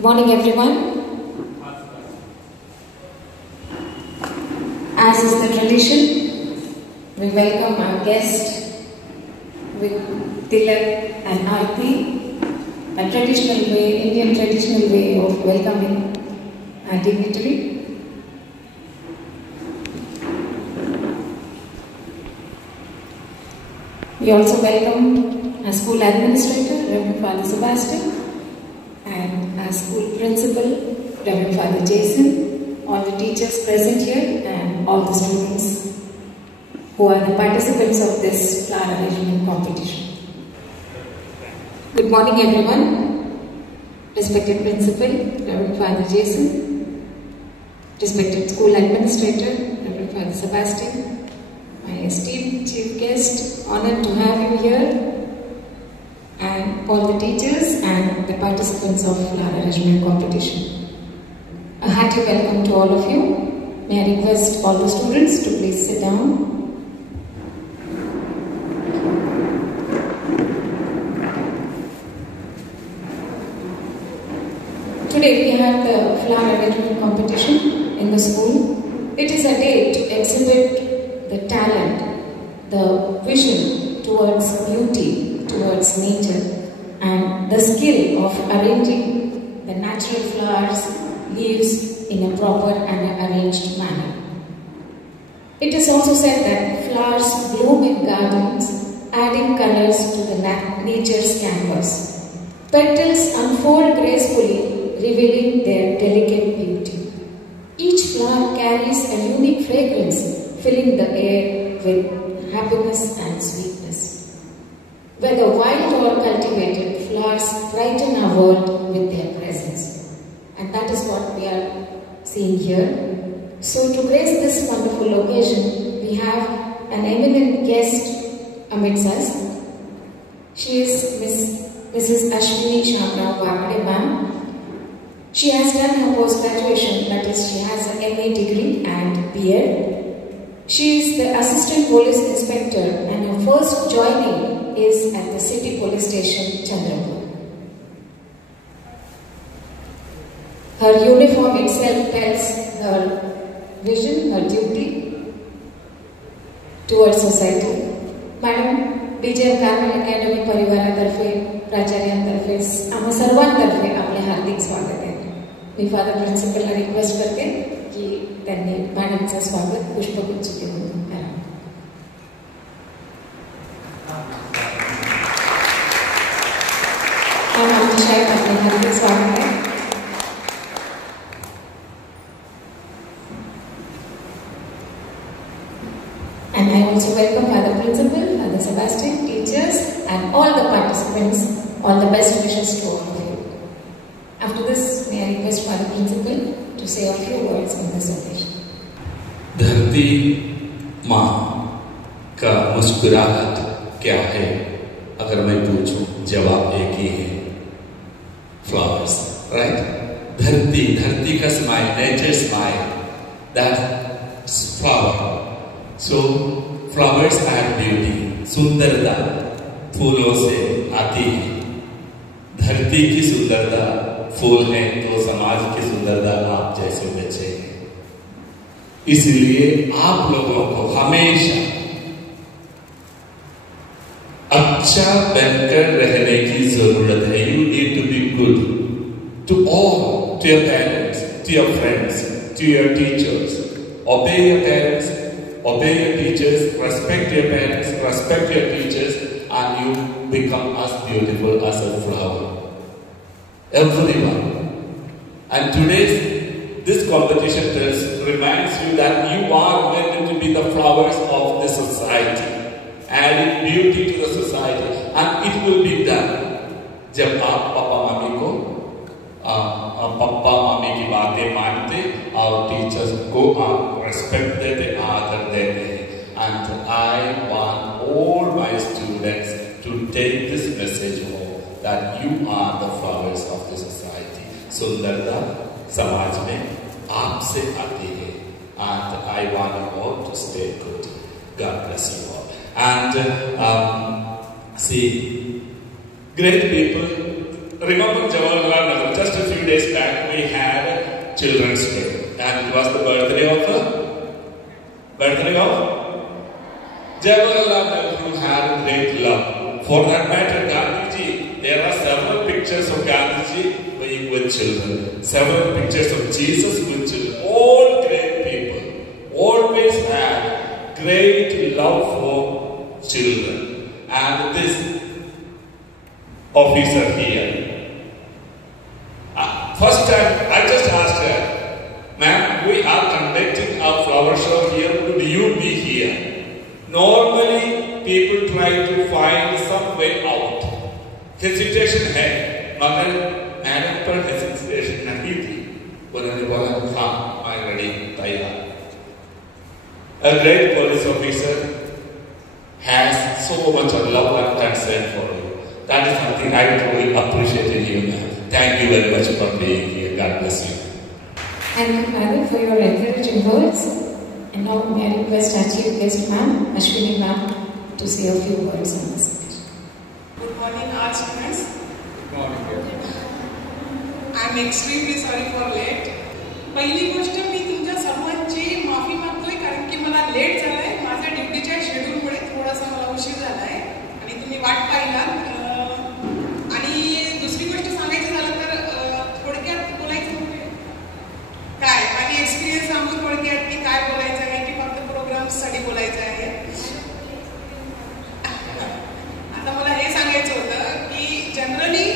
Good morning, everyone. As is the tradition, we welcome our guest with Tilak and Aarti, a traditional way, Indian traditional way of welcoming a dignitary. We also welcome our school administrator, Reverend Father Sebastian, and our school principal, Reverend Father Jason, all the teachers present here, and all the students who are the participants of this flower arrangement competition. Good morning, everyone. Respected principal, Reverend Father Jason, respected school administrator, Reverend Father Sebastian, my esteemed chief guest, honored to have you here, and all the teachers and the participants of flower arrangement competition. A hearty welcome to all of you. May I request all the students to please sit down. Today we have the flower arrangement competition in the school. It is a day to exhibit the talent, the vision towards beauty, towards nature, and the skill of arranging the natural flowers, leaves in a proper and arranged manner. It is also said that flowers bloom in gardens, adding colors to the nature's canvas. Petals unfold gracefully, revealing their delicate beauty. Each flower carries a unique fragrance, filling the air with happiness and sweetness. Whether wild or cultivated, flowers brighten our world with their presence. And that is what we are seeing here. So to grace this wonderful occasion, we have an eminent guest amidst us. She is Mrs. Ashwini Shamrao Vakade ma'am. She has done her post-graduation, that is, she has an MA degree and B.Ed. She is the Assistant Police Inspector, and her first joining is at the City Police Station, Chandrapur. Her uniform itself tells her vision, her duty towards society. Madam, BJM Garment Academy परिवारातर्फे, प्राचार्यांतर्फे, आम्हा सर्वांतर्फे आपले हार्दिक स्वागत आहे. मी father प्रिन्सिपलला request करते की त्यांनी मॅडमचं स्वागत पुष्पगुच्छ देऊन करा. आमच्या शाळेत आपले हार्दिक स्वागत आहे. And I also welcome Father Principal, Father Sebastian, teachers, and all the participants. All the best wishes to all of you. After this, may I request Father Principal to say a few words on this occasion. धरती माँ का मुस्कुराहट क्या है? अगर मैं पूछूं, जवाब एक ही है, flowers, right? धरती का smile, nature smile, that's flower. So flowers add beauty, सुंदरता फूलों से आती है. धरती की सुंदरता फूल है तो समाज की सुंदरता आप जैसे बच्चे हैं. इसलिए आप लोगों को हमेशा अच्छा बनकर रहने की जरूरत है. You need to be good to all, to your parents, to your friends, to your teachers. Obey your parents, obey your teachers, respect your parents, respect your teachers, and you become as beautiful as a flower. Everyone. And this competition reminds you that you are meant to be the flowers of the society, adding beauty to the society, and it will be done. जब आप पापा मामी की बातें मानते और teachers को आप respect देते, आदर देते हैं. And I want all my students to take this message home that you are the flowers of the society. सुंदरता समाज में आपसे आती है. And I want you all to stay good. God bless you all. And see, great people remember Jawaharlal Nehru, just a few days back we had Children's Day, and it was the birthday of Jawaharlal Nehru had great love. For that matter, Gandhiji, there are several pictures of Gandhiji being with children, several pictures of Jesus with children. All great people always had great love for children. And this officer here, first time I just asked her, ma'am, we are conducting our flower show here, would you be here? Normally, people try to find some way out. Hesitation है, मगर madam पर hesitation नहीं थी. उन्होंने बोला, हाँ, I'm ready, तैयार. A great police officer has so much of love and concern for you. That is something I truly appreciate in you, ma'am. Thank you very much for being here. God bless you. Thank you, madam, for your encouraging words. And now may I request our chief guest, ma'am, Ashwini ma'am, to say a few words on this. Good morning, art students. Good morning. I am extremely sorry for late. पहिली गोष्ट मी तुमच्या सर्वांची माफी मागतोय कारण की मला late झालाय. माझ्या ड्युटीच्या शेड्यूलमुळे थोडासा मला उशीर झालाय आणि तुम्ही वाट पाहिलात. आणि दुसरी गोष्ट सांगायची झालं तर थोडक्यात बोलायचं म्हणजे काय माझी एक्सपिरियन्स सांगू थोडक्यात की काय बोलायचं आहे की फक्त प्रोग्राम्ससाठी बोलायचं आहे. आता मला हे सांगायचं होतं की जनरली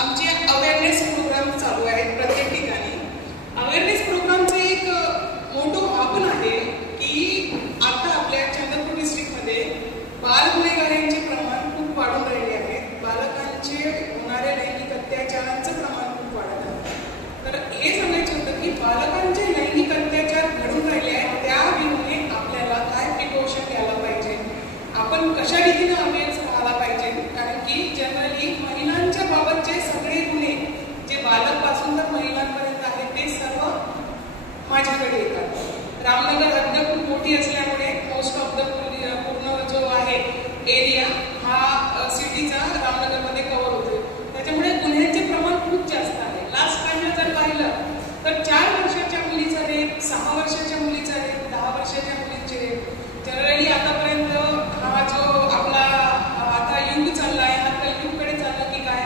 आमचे अवेअरनेस प्रोग्राम चालू आहेत प्रत्येक ठिकाणी. अवेअरनेस प्रोग्रामचं एक मोठं हा पण आहे की आता आपल्या चंद्रपूर डिस्ट्रिक्टमध्ये बाल गुन्हेगारांचे प्रमाण खूप वाढून राहिले आहे. बालकांचे होणाऱ्या लैंगिक अत्याचारांचं प्रमाण खूप वाढत आहे. तर हे सांगायचं होतं की बालकांचे लैंगिक अत्याचार घडून राहिले आहेत त्या विरुद्ध आपल्याला काय प्रिकॉशन घ्यायला पाहिजे, आपण कशा रीतीने अवेअर राहायला पाहिजे. कारण की जनरली महिलांच्या बाबतचे सगळे गुन्हे जे बालकपासून तर महिलांपर्यंत आहेत ते सर्व माझ्याकडे येतात. रामनगर हद्द खूप मोठी असल्यामुळे मोस्ट ऑफ द पूर्ण जो आहे एरिया हा सिटीचा रामनगरमध्ये कव्हर होतो. त्याच्यामुळे गुन्ह्यांचे प्रमाण खूप जास्त आहे. लास्ट टाइमला जर पाहिलं तर 4 वर्षाच्या मुलीचा रेप, 6 वर्षाच्या मुलीचा रेप, 10 वर्षाच्या मुलीचे रेप. जनरली आतापर्यंत हा जो आपला आता युग चालला आहे, हा कलयुगकडे चालला की काय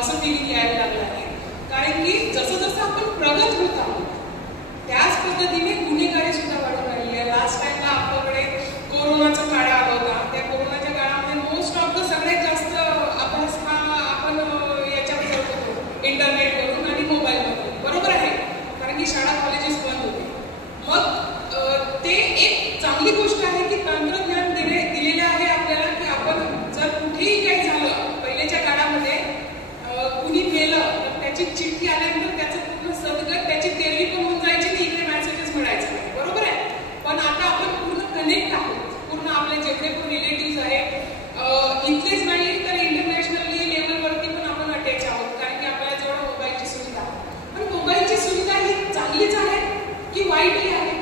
असं फिलिंग यायला लागलं आहे. कारण की जसं जसं आपण प्रगत होत आहोत त्याच पद्धतीने गुन्हेगारी सुद्धा वाढून राहिली आहे. लास्ट टाइमला आपल्याकडे कोरोनाचा काळ आला होता. त्या कोरोनाच्या काळामध्ये मोस्ट ऑफ द सगळ्यात जास्त अभ्यास हा आपण याच्यावर करत होतो इंटरनेटवरून आणि मोबाईलवरून. बरोबर आहे, कारण की शाळा कॉलेजेस बंद होते. मग ते एक चांगली गोष्ट आहे की तंत्रज्ञान दिलेले आहे आपल्याला की आपण जर कुठेही काही झालं, पहिल्याच्या काळामध्ये कुणी मेलं तर त्याची चिठ्ठी आल्यानंतर त्याचं पूर्ण सदगत त्याची तेरवी पण होऊन जायची आणि इकडे मेसेजेस मिळायचे नाही. बरोबर आहे, पण आता आपण पूर्ण कनेक्ट आहोत. पूर्ण आपले जेवढे पण रिलेटिव्ह आहेत इथलेच नाही तर इंटरनॅशनली लेवलवरती पण आपण अटॅच आहोत. कारण की आपल्याला जेवढं मोबाईलची सुविधा आहे. पण मोबाईलची सुविधा ही चांगलीच आहे की वाईटही आहे.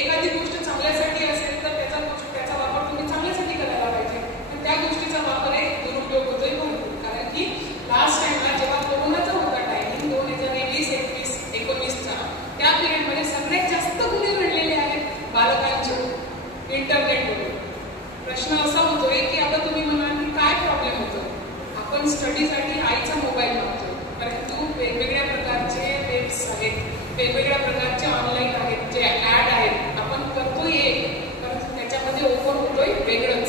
एखादी गोष्ट चांगल्यासाठी असेल तर त्याचा वापर तुम्ही चांगल्यासाठी करायला पाहिजे. पण त्या गोष्टीचा वापर आहे दुरुपयोग होतोय भरपूर. कारण की लास्ट टाइमला जेव्हा कोरोनाचा होता टायमिंग 2020-21-19चा त्या पिरियडमध्ये सगळ्यात जास्त गुन्हे घडलेले आहेत बालकांचे इंटरनेटवरून. प्रश्न असा होतोय की आता तुम्ही म्हणाल की काय प्रॉब्लेम होतो. आपण स्टडीसाठी आईचा मोबाईल मागतो, परंतु वेगवेगळ्या प्रकारचे वेब्स आहेत, वेगवेगळ्या प्रकारचे ऑनलाईन आहेत, जे ॲड आहेत. आपण करतोय एक, परंतु त्याच्यामध्ये ओपन होतोय वेगळंच.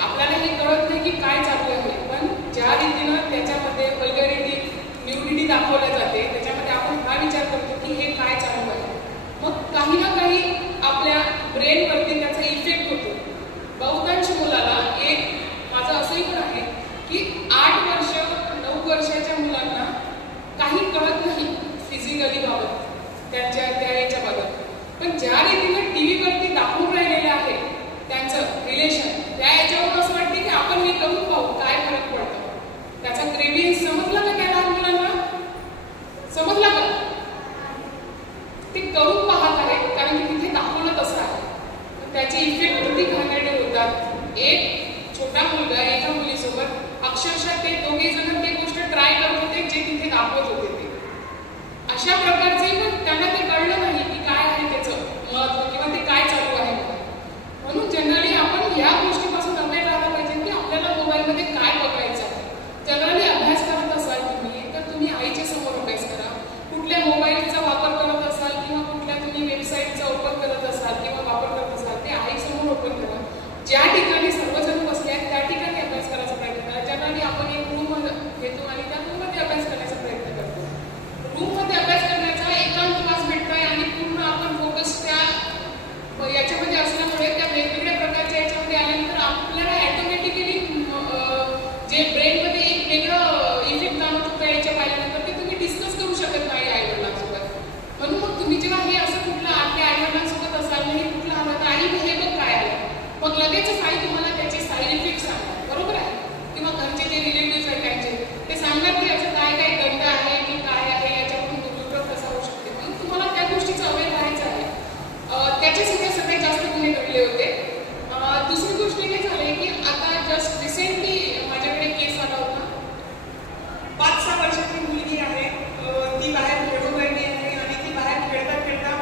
आपल्याला हे कळत नाही की काय चालू आहे. पण ज्या रीतीनं त्याच्यामध्ये वल्गॅरिटी, न्यूडिटी दाखवल्या जाते त्याच्यामध्ये आपण हा विचार करतो की हे काय चालू आहे. मग काही ना काही आपल्या ब्रेनवरती त्याचा इफेक्ट होतो. बहुतांश मुलाला एक माझं असंही पण आहे की 8 वर्ष 9 वर्षाच्या मुलांना काही कळत नाही फिजिकली बाबत, त्यांच्या त्या याच्याबाबत. पण ज्या रीतीनं टीव्हीवरती दाखवून राहिलेले आहे त्यांचं रिलेशन, त्या याच्यावर असं वाटते की आपण हे करून पाहू काय फरक पडतो. त्याचा ग्रेडियंट समजला का त्या लहान मुलांना? समजला का? ते करून पाहत आहेत कारण की तिथे दाखवलं तसं आहे. त्याचे इफेक्ट किती घाणेरडे होतात. एक छोटा मुलगा एका मुलीसोबत अक्षरशः ते दोघे जण ते गोष्ट ट्राय करत होते जे तिथे दाखवत होते ते अशा प्रकारचे त्यांना ते कळलं नाही की काय आहे त्याचं महत्त्व किंवा ते काय चालू आहे. म्हणून जनरली आपण या गोष्टीपासून अवेअर राहायला पाहिजे की आपल्याला मोबाईलमध्ये काय बघायचं आहे. जनरली अभ्यास करत असाल तुम्ही तर तुम्ही आईच्या समोर अभ्यास करा. कुठल्या मोबाईलचा वापर करत असाल किंवा कुठल्या तुम्ही वेबसाईटचा ओपन करत असाल किंवा वापर करत असाल ते आईसमोर ओपन करा. ज्या ठिकाणी सर्वजण बसले आहेत त्या ठिकाणी अभ्यास करायचा प्रयत्न करा. जनरली आपण एक रूम घेतो आणि त्या रूममध्ये अभ्यास करण्याचा प्रयत्न करतो. रूममध्ये अभ्यास करण्याचा एकांतवास भेटतोय आणि पूर्ण आपण फोकस त्या याच्यामध्ये असल्यामुळे त्या वेगवेगळ्या प्रकारच्या याच्यामध्ये आल्यानंतर आपल्याला ॲटोमॅटिकली जे ब्रेनमध्ये एक वेगळं इफेक्ट जाणवत होतं याच्या पाहिल्यानंतर ते तुम्ही डिस्कस करू शकत नाही आईवडिलांसोबत. म्हणून मग तुम्ही जेव्हा हे असं कुठलं आपल्या आईवडिलांसोबत असाल नाही कुठलं आलं तर आई हे बघ काय आलं मग लगेचच आई तुम्हाला त्याचे साईड इफेक्ट सांगणार. बरोबर आहे. किंवा घरचे जे रिलेटिव्ह आहेत त्यांचे ते सांगणार की याचं काय काय गंध आहे की काय आहे याच्याकडून दुरुपयोग कसा होऊ शकते. म्हणून तुम्हाला त्या गोष्टीचं अवेअर राहायचं आहे. त्याच्यासाठी सगळ्यात जास्त गुन्हे घडले होते. दुसरी गोष्ट हे झाली की आता जस्ट रिसेंटली माझ्याकडे केस आला होता. 5-6 वर्षाची मुलगी आहे. ती बाहेर खेळून राहिली आहे आणि ती बाहेर खेळता खेळता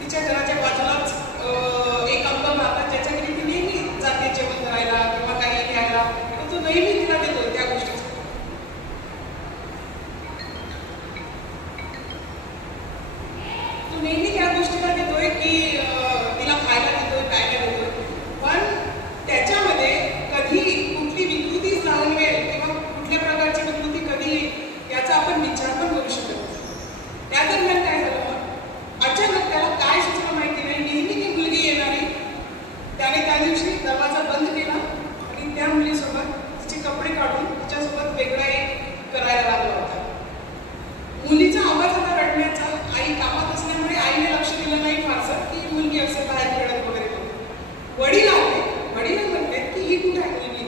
तिच्या घराच्या बाजूलाच एक अंगण राहतात ज्याच्याकडे ती नेहमी जाते जेवण करायला किंवा काही घ्यायला तर तो नेहमी तिला देतो त्या गोष्टीचा. तो नेहमी त्या गोष्टीला देतोय की तिला खायला देतोय प्यायला देतोय. पण त्याच्यामध्ये कधी कुठली विकृती जाणवेल किंवा कुठल्या प्रकारची विकृती कधी याचा आपण विचार पण करू शकत नाही. त्या दरम्यान काय झालं मग अचानक त्याला काय सुचलं माहिती नाही. नेहमी ती मुलगी येणारी त्याने त्या दिवशी दरवाजा बंद केला आणि त्या मुलीसोबत तिचे कपडे काढून तिच्यासोबत वेगळा एक करायला लागला होता. मुलीचा आवाज आता रडण्याचा. आई कामात असल्यामुळे आईने लक्ष दिलं नाही फारसं की मुलगी असेल बाहेर खेळत वगैरे. वडील आले. वडील म्हणते की ही कुठे आहे मुलगी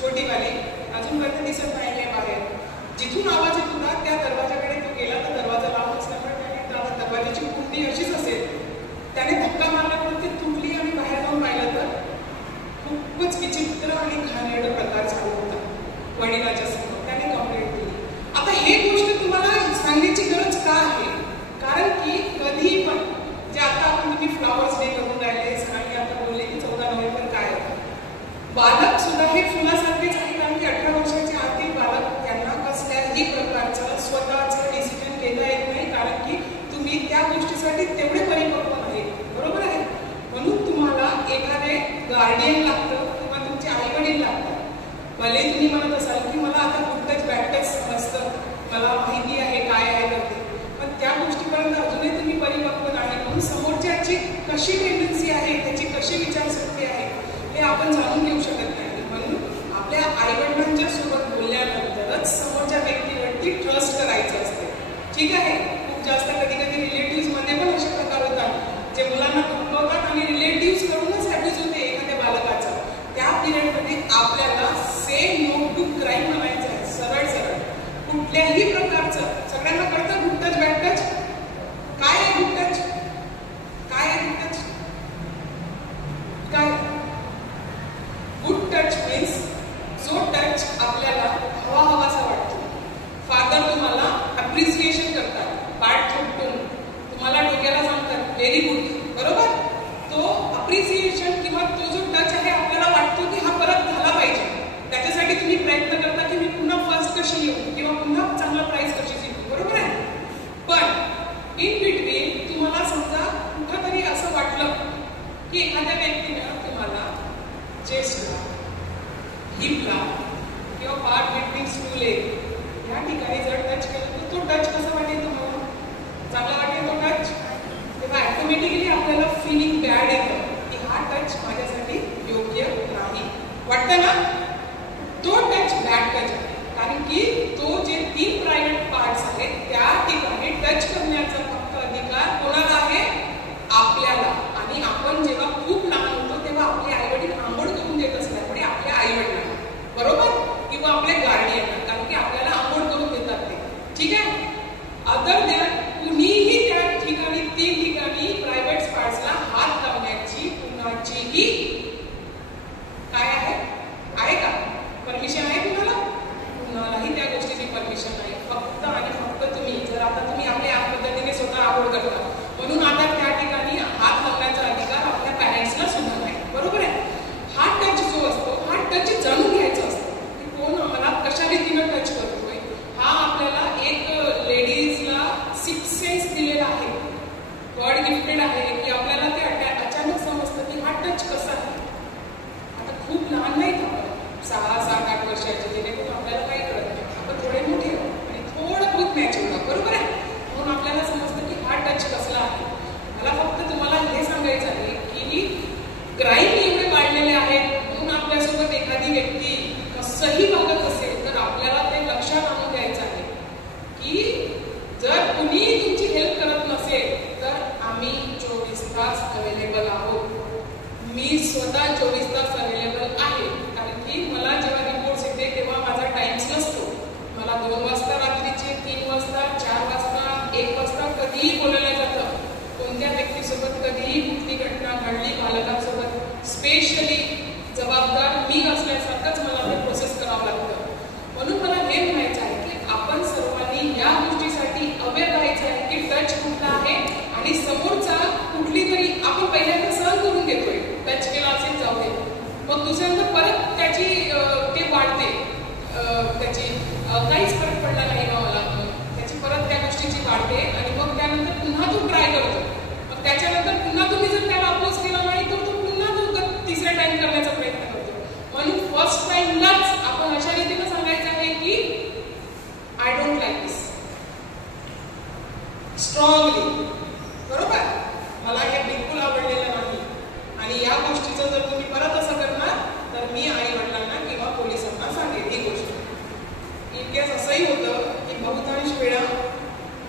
छोटीवाली अजूनपर्यंत दिसत नाही आहे बाहेर. जिथून आवाज येत होता त्या दरवाजाकडे तो गेला तर दरवाजा लावून असल्यामुळे त्याने दरवाजाची कुंडी अशीच असेल. त्याने धक्का मारल्यामुळे ती तुटली आणि बाहेर जाऊन पाहिलं तर खूपच विचित्र आणि घाणेरडा प्रकार चालू होता वडिलाच्या समोर. त्याने कंप्लेंट केली. आता हे गोष्ट तुम्हाला सांगण्याची गरज का आहे कारण की कधीही पण जे आता आपण तुम्ही फ्लॉवर्स डे करून राहिले सगळ्यांनी आता बोलले की 14 नोव्हेंबर काय आहे. बालक सुद्धा हे फुलासारखेच आहे कारण की 18 वर्षाचे आतील बालक त्यांना कसल्याही प्रकारचं स्वतःचं डिसिजन घेता येत नाही कारण की तुम्ही त्या गोष्टीसाठी तेवढे परिपक्व नाही. बरोबर आहे. म्हणून तुम्हाला एखादे गार्डियन लागतं किंवा तुमचे आईवडील लागतात. भले तुम्ही म्हणत असाल की मला आता कुठंच बॅटच समजतं मला माहिती आहे काय आहे करते पण त्या गोष्टीपर्यंत अजूनही तुम्ही परिपक्व नाही. म्हणून समोरच्याची कशी टेंडन्सी आहे त्याची कशी विचारशक्ती आहे हे आपण जाणून घेऊ शकत नाही. म्हणून आपल्या आईवडिलांच्या सोबत बोलल्यानंतरच समोरच्या व्यक्तीवरती ट्रस्ट करायचं असते. ठीक आहे. खूप जास्त कधी कधी रिलेटिव्हमध्ये पण असे प्रकार होतात जे मुलांना दुखवतात आणि रिलेटिव्ह करूनच ॲब्यूज होते एखाद्या बालकाचा. त्या पिरियडमध्ये आपल्याला से नो टू क्राईम म्हणायचं आहे. सरळ सरळ कुठल्याही प्रकारचं सगळ्यांना कळतं गुड टच बॅड टच. काय आहे गुड टच काय आहे गुड टच काय. गुड टच मीन्स जो टच आपल्याला हवा हवासा वाटतो. फादर तुम्हाला अप्रिसिएशन करतात पाठ थोपटून तुम्हाला डोक्याला सांगतात व्हेरी गुड. बरोबर. तो अप्रिसिएशन किंवा तो जो टच आहे आपल्याला वाटतो की हा परत झाला पाहिजे. त्याच्यासाठी तुम्ही प्रयत्न करता की मी पुन्हा फर्स्ट कशी येऊ किंवा पुन्हा चांगला प्राईज कशी जिंकू. बरोबर आहे. पण इन बिटवीन तुम्हाला समजा कुठंतरी असं वाटलं की एखाद्या व्यक्तीनं तुम्हाला चेस्टला हिपला किंवा पार्ट बिटवीन टू लेग या ठिकाणी जर टच केलं तर तो टच कसा वाटेल तुम्हाला. चांगला वाटेल तो टच. तेव्हा ॲटोमॅटिकली आपल्याला फिलिंग बॅड येतं की हा टच माझ्यासाठी योग्य नाही वाटतं ना. तो टच बॅड टच आहे कारण की तो जे 3 प्रायव्हेट पार्ट्स आहेत त्या ठिकाणी टच करण्याचा फक्त अधिकार कोणाला आहे आपल्याला. आणि आपण जेव्हा खूप लहान होतो तेव्हा आपले आईवडील आंघोळ करून देत असल्यामुळे आपल्या आईवडिलांना बरोबर किंवा आपल्या गार्डियनला कारण की आपल्याला आंघोळ करून देतात ते. ठीक आहे. अदर देन कुणीही गिफ्टेड आहे की आपल्याला ते अचानक समजतं की हा टच कसा आहे. आता खूप लहान नाहीत आपण, 6-7-8 वर्षाचे, जेणेकरून आपल्याला काही कळत नाही. आपण थोडे मोठे आहोत आणि थोडं खूप मॅच्युअर आहोत, बरोबर आहे. म्हणून आपल्याला समजतं की हा टच कसला आहे. मला फक्त तुम्हाला हे सांगायचं आहे की क्राईम एवढे वाढलेले आहेत, म्हणून आपल्यासोबत एखादी व्यक्ती सही वागत असेल तर आपल्याला ते लक्षात आणून द्यायचं आहे की जर कुणी तुमची हेल्प करत नसेल तर आम्ही 24 तास अवेलेबल आहोत. मी स्वतः 24 तास अवेलेबल आहे, कारण की मला जेव्हा रिपोर्ट्स येते तेव्हा माझा टाइम्स नसतो. मला 2 वाजता रात्रीचे, 3 वाजता, 4 वाजता, 1 वाजता कधीही बोलायला जातं. कोणत्या व्यक्तीसोबत कधीही कुठली घटना घडली, बालकांसोबत स्पेशली जबाबदार मी असल्यासारखंच मला ते प्रोसेस करावं लागतं. म्हणून मला हे म्हणायचं आहे की आपण सर्वांनी या गोष्टीसाठी अवेअर राहायचं आहे की टच कुठला आहे आणि समोरचा कुठली तरी आपण पहिल्यांदा सहन करून घेतोय, टच केला असेल जाऊ दे, मग दुसऱ्यांदा परत त्याची ते वाढते, त्याची काहीच फरक पडला नाही का मला, त्याची परत त्या गोष्टीची वाढते आणि मग त्यानंतर पुन्हा तो ट्राय करतो. मग त्याच्यानंतर पुन्हा तुम्ही जर त्याला अपोज केला नाही तर तो पुन्हा तो तिसऱ्या टाइम करण्याचा प्रयत्न करतो. म्हणून फर्स्ट टाइमलाच आपण अशा रीतीनं सांगायचं आहे की I don't like this strongly, बरोबर, मला हे बिलकुल आवडलेलं नाही आणि या गोष्टीचं जर तुम्ही परत असं करणार तर मी आई वडिलांना किंवा पोलिसांना सांगेन ही गोष्ट. इतकेच असंही होतं की बहुतांश वेळा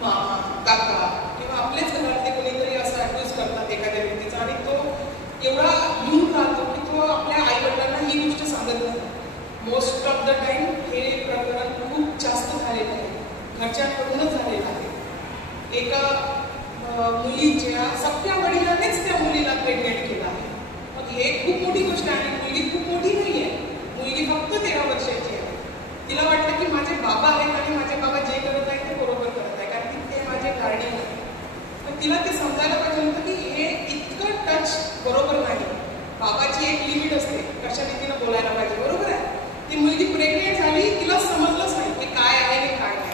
मामा, काका किंवा आपलेच घरातले कोणीतरी असं अब्यूज करतात एखाद्या व्यक्तीचा आणि तो एवढा भिऊन राहतो की तो आपल्या आईवडिलांना ही गोष्ट सांगत नाही. मोस्ट ऑफ द टाइम हे प्रकरण खूप जास्त झालेलं आहे, घरच्यांकडूनच झालेलं आहे. एका मुलीच्या सख्या वडिलांनीच त्या मुलीला प्रेग्नेंट केलं आहे. मग हे खूप मोठी गोष्ट आहे. मुलगी खूप मोठी नाही आहे, मुलगी फक्त 13 वर्षाची आहे. तिला वाटतं की माझे बाबा आहेत आणि माझे बाबा जे करत आहेत ते बरोबर करत आहे, कारण की ते माझे गार्डियन आहे. पण तिला ते समजायला पाहिजे होतं की हे इतकं टच बरोबर नाही. बाबाची एक लिमिट असते, कशा रीतीनं बोलायला पाहिजे, बरोबर आहे. ती मुलगी प्रेग्नेंट झाली, तिला समजलंच नाही की काय आहे आणि काय नाही.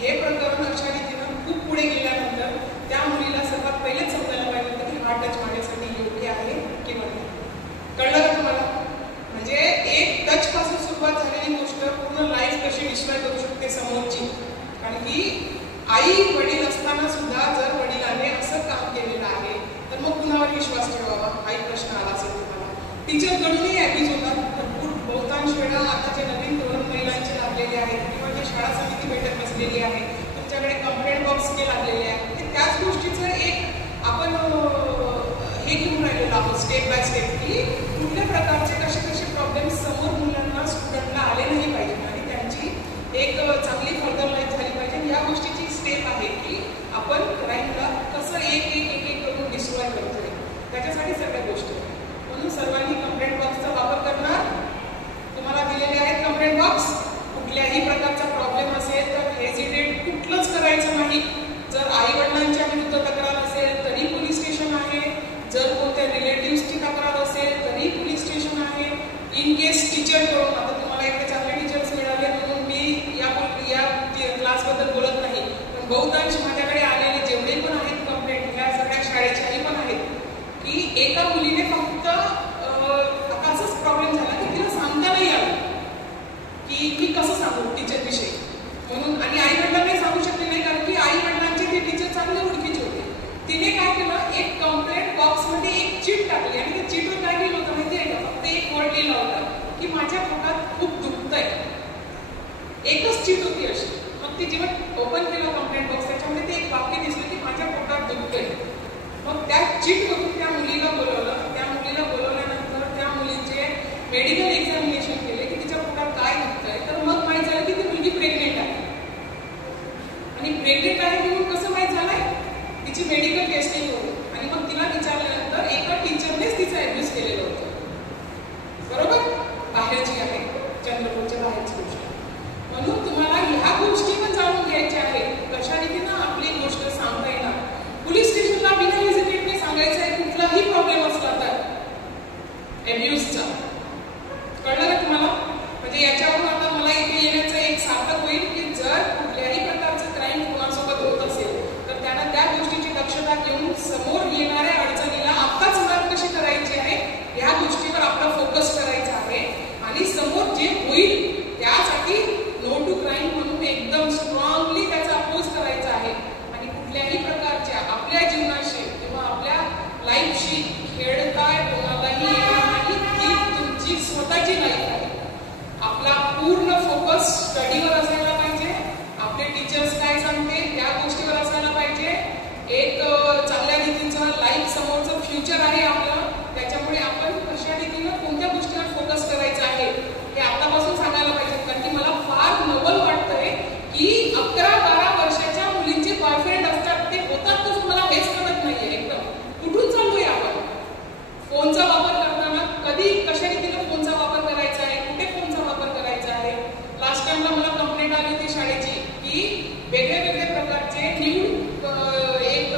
हे प्रकरण अशा रीतीनं खूप पुढे गेल्यानंतर त्या मुलीला सर्वात पहिलेच समजायला पाहिजे होतं की हा टच माझ्यासाठी योग्य आहे किंवा नाही. कळलं का तुम्हाला? म्हणजे एक टच पासून सुरुवात झालेली गोष्ट पूर्ण लाईफ कशी डिस्ट्रॉय करू शकते समोरची. कारण की आई वडील असताना सुद्धा जर वडिलांने असं काम केलेलं आहे तर मग कुणावर विश्वास ठेवावा हाही प्रश्न आला असेल तुम्हाला. टीचरकडूनही ॲब्यूज होतात भरपूर. बहुतांश वेळा आता जे नवीन धोरण महिलांचे लागलेले आहेत किंवा जे शाळा समिती बैठक बसलेली आहे, तुमच्याकडे कंप्लेंट बॉक्सचे लागलेले आहेत, ते त्याच गोष्टीचं एक आपण हे घेऊन राहिलेलो आहोत स्टेप बाय स्टेप की कुठल्या प्रकारचे कसे कसे प्रॉब्लेम्स समोर मुलांना स्टुडंटला आले नाही पाहिजे आणि त्यांची एक चांगली फर्दर लाईफ झाली पाहिजे. या गोष्टीची स्टेप आहे की आपण क्राईमला कसं एक एक एक एक करून डिस्ट्रॉय करतोय, त्याच्यासाठी सगळ्या गोष्टी. म्हणून सर्वांनी कंप्लेंट बॉक्सचा वापर करणार. तुम्हाला दिलेले आहेत कंप्लेंट बॉक्स. कुठल्याही प्रकारचा प्रॉब्लेम असेल तर हेजिटेट कुठलंच करायचं नाही. जर आई वडिलांच्या विरुद्ध तक्रार असेल तरी पोलीस स्टेशन आहे, जर कोणत्या रिलेटिव्सची तक्रार असेल तरी पोलीस स्टेशन आहे. इन केस टीचरकडून, आता तुम्हाला इकडे चांगले टीचर्स मिळाले म्हणून मी या क्लासबद्दल बोलत नाही, पण बहुतांश माझ्याकडे आलेले जेवढे पण आहेत कंप्लेंट ह्या सगळ्या शाळेच्याही पण आहेत की एका मुलीने फक्त आता असंच प्रॉब्लेम झाला की तिला सांगता नाही आलं की मी कसं सांगू टीचरविषयी म्हणून, आणि आई वडिलांनाही सांगू शकले नाही कारण की आई वडिलांचे ते टीचर चांगले ओळखीचे होते. तिने काय केलं, एक कंप्लेंट बॉक्समध्ये एक चीट टाकली आणि त्या चीटवर काय केलं होतं माहिती आहे का, फक्त एक वर्ड लिहिला होता की माझ्या पोटात खूप दुखतंय. एकच चीट होती अशी. मग ती जेव्हा ओपन केलं कंप्लेंट बॉक्स त्याच्यामध्ये ते एक वाक्य दिसलं की माझ्या पोटात दुखतंय. मग त्या चीटमधून त्या मुलीला बोलवलं. त्या मुलीला बोलवल्यानंतर त्या मुलीचे मेडिकल एक्झामिनेशन केले की तिच्या पोटात काय दुखतंय. तर मग माहीत झालं की ती मुलगी प्रेग्नेंट आहे. आणि प्रेग्नेंट आहे म्हणून कसं माहीत झालंय, तिची मेडिकल टेस्टिंग होती आणि मग तिला विचारल्यानंतर एका टीचरनेच तिचं ॲब्यूज केलेलं होतं. बरोबर, बाहेरची आहे, चंद्रपूरच्या बाहेरची गोष्ट. म्हणून तुम्हाला ह्या गोष्टी पण जाणून घ्यायच्या आहेत, कशा रीतीनं आपली गोष्ट सांगता येणार. पोलीस स्टेशनला समोर येणाऱ्या अडचणीला आत्ताच मार्ग कशी करायची आहे या गोष्टीवर आपला फोकस करायचा आहे आणि समोर जे होईल त्यासाठी नो टू क्राईम म्हणून एकदम स्ट्रॉंगली त्याचा अपोज करायचा आहे आणि कुठल्याही प्रकारच्या आपल्या जीवनाशी किंवा आपल्या लाईफशी खेळताय कोणालाही येणार नाही. ती तुमची स्वतःची लाईफ आहे. आपला पूर्ण फोकस स्टडीवर असायला पाहिजे. आपले टीचर्स काय सांगते त्या गोष्टीवर असायला पाहिजे. एक चांगल्या रीतीचं लाईफ समोरचं फ्युचर आहे आपलं. त्याच्यामुळे आपण कशा रीतीनं कोणत्या गोष्टीवर फोकस करायचं आहे हे आतापासून सांगायला पाहिजे. कारण की मला फार नवल वाटतंय की 11-12 वर्षाच्या मुलींचे बॉयफ्रेंड असतात. ते होतात तसं मला हेच कळत नाहीये. एकदम कुठून चाललोय आपण? फोनचा वापर करताना कधी कशा रीतीनं फोनचा वापर करायचा आहे, कुठे फोनचा वापर करायचा आहे. लास्ट टाइमला मला कंप्लेंट आली होती शाळेची की वेगळे प्रकारचे न्यू एक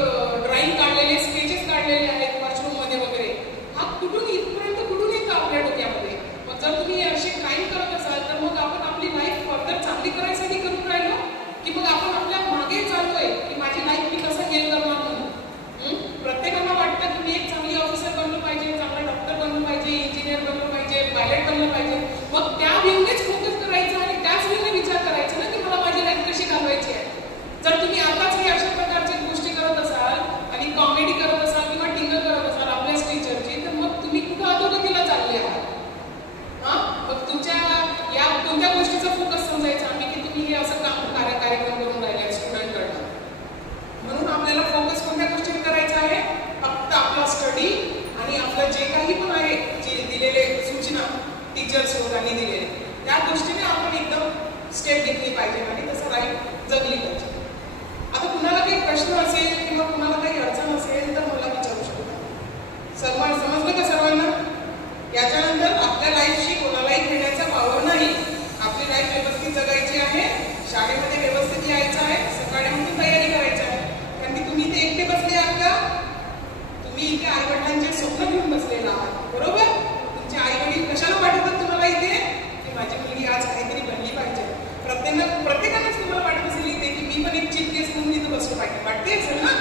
ड्रॉइंग काढलेले स्केचेस काढलेले आहेत वॉशरूम मध्ये वगैरे. हा कुठून इथपर्यंत कुठून येतं आपल्या डोक्यामध्ये? मग जर तुम्ही असे क्राईम करत असाल तर मग आपण आपली लाईफ फर्दर चांगली करायसाठी करून राहिलो की मग आपण आपल्या मागे चाललोय की माझी लाईफ मी कसं हेल्प करणार म्हणून. प्रत्येकाला वाटतं की मी एक चांगली ऑफिसर बनलं पाहिजे, चांगला डॉक्टर बनलं पाहिजे, इंजिनियर बनलं पाहिजे, पायलट बनलं पाहिजे. मग त्या व्ह्यूनेच फोकस करायचा आणि त्याच व्ह्यूने विचार करायचा ना की मला माझी लाईफ कशी घालवायची आहे. जर तुम्ही आताच हे अशा प्रकारच्या गोष्टी करत असाल आणि कॉमेडी करत असाल किंवा टिंगर करत असाल आपल्याच टीचरची तर मग तुम्ही कुठं अधोगतीला चालले आहात. मग तुमच्या या कोणत्या गोष्टीचा फोकस समजायचा आम्ही की तुम्ही हे असं कार्यक्रम करून राहिले स्टुडंटकडनं. म्हणून आपल्याला फोकस कोणत्या गोष्टीवर करायचा आहे? फक्त आपला स्टडी आणि आपलं जे काही पण आहे जे दिलेले सूचना टीचर्स लोकांनी दिलेले त्या गोष्टीने आपण एकदम स्टेप घेतली पाहिजे आणि तसं लाईफ जगली पाहिजे. आता कुणाला काही प्रश्न असेल किंवा कुणाला काही अडचण असेल तर मला विचारू शकता. समजलं का सर्वांना? याच्यानंतर आपल्या लाईफशी कोणालाही खेळण्याचा वावर नाही. आपली लाईफ व्यवस्थित जगायची आहे. शाळेमध्ये व्यवस्थित यायचं आहे. सकाळी तयारी करायची आहे. कारण की तुम्ही इथे एकटे बसले आहात का? तुम्ही इथे आई वडिलांचे स्वप्न घेऊन बसलेला आहात. बरोबर? तुमचे आई वडील कशाला पाठवतात तुम्हाला इथे की माझी मुलगी आज काहीतरी बनली पाहिजे. प्रत्येकानेच तुम्हाला वाटत असेल इथे की मी पण एक चीफ गेस्ट म्हणून इथे बसलो पाहिजे. वाटते असेल ना?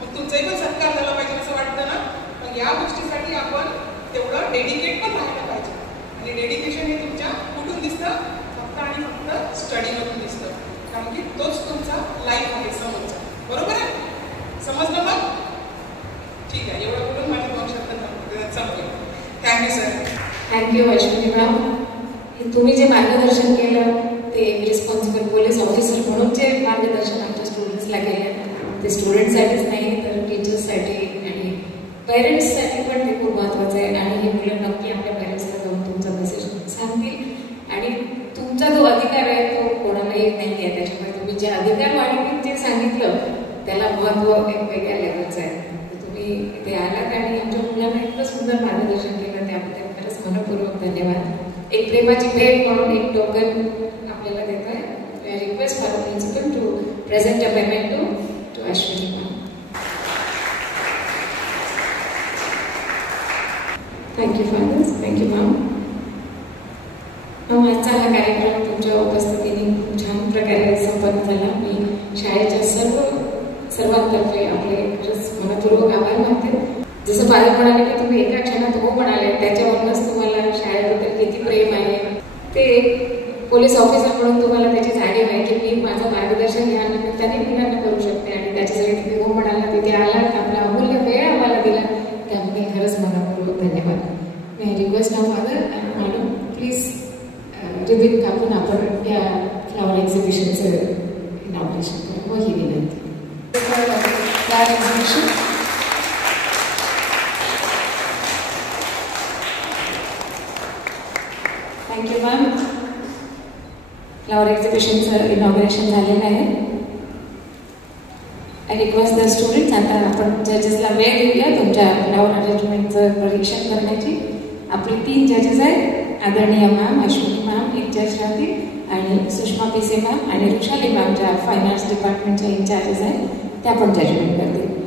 मग तुमचाही पण सत्कार झाला पाहिजे असं वाटतं ना? मग या गोष्टीसाठी आपण तेवढं डेडिकेट पण राहायला पाहिजे. आणि डेडिकेशन हे तुमच्या कुठून दिसतं? फक्त आणि फक्त स्टडीमधून दिसतं. कारण की तोच तुमचा लाईफ आहे समोरचा. बरोबर आहे? समजलं मग? ठीक आहे. एवढं बोलून माझे 2 शब्द संपले. Thank you sir. Thank you Vaishnavi ma'am. तुम्ही जे मार्गदर्शन केलं ते रिस्पॉन्सिबल पोलीस ऑफिसर म्हणून जे मार्गदर्शन आमच्या स्टुडंट्सला केलं ते स्टुडंट्ससाठीच नाही तर टीचर्ससाठी आणि पेरेंट्ससाठी पण ते खूप महत्त्वाचं आहे. आणि हे मुलं नक्की आपल्या पेरेंट्सला जाऊन तुमचा मेसेज सांगतील आणि तुमचा जो अधिकार आहे तो कोणालाही नाही आहे. त्याच्यामुळे तुम्ही जे अधिकार माहिती जे सांगितलं त्याला महत्त्व एक वेगळ्या लेवलचं आहे. तुम्ही इथे आलात आणि आमच्या मुलांना इतकं सुंदर मार्गदर्शन केलं त्याबद्दल खरंच मनपूर्वक धन्यवाद. एक प्रेमाची भेट म्हणून एक टोकन आपल्याला देत आहे. Request for principal to present a memento to Ashwini ma'am. Thank you fathers. Thank you ma'am. आजचा हा कार्यक्रम तुमच्या उपस्थितीने खूप छान प्रकारे संपन्न झाला. मी शाळेच्या सर्वांतर्फे आपले खरंच मनपूर्वक आभार मानते. जसं फादर म्हणाले की तुम्ही एका क्षणात हो म्हणाले त्याच्यावरूनच तुम्हाला शाळेबद्दल किती प्रेम आहे ते पोलीस ऑफिसर म्हणून तुम्हाला त्याची जाणीव आहे की मी माझं मार्गदर्शन या निमित्ताने मुलांना करू शकते आणि त्याच्यासाठी तुम्ही हो म्हणाला तिथे आलात आपला अमूल्य वेळ आम्हाला दिला त्यामध्ये खरंच मनपूर्वक धन्यवाद. मी request now father madam please ribbon कापून आपण या फ्लावर एक्झिबिशनचं इनॉग्रेशन करू व ही विनंती. Flower exhibition thank you ma'am. Flower एक्झिबिशनचं इनॉग्रेशन झालेलं आहे. आय रिक्वेस्ट द स्टुडंट्स आता आपण जजेसला वेळ देऊया तुमच्या फ्लावर अरेंजमेंटचं परीक्षण करण्याची. आपले 3 जजेस आहेत. आदरणीय मॅम अश्विनी मॅम एक जज राहतील आणि सुषमा पिसे मॅम आणि रुशाली मॅम ज्या फाईन आर्ट्स डिपार्टमेंटच्या इन्चार्जेस आहेत त्या पण जजमेंट करतील.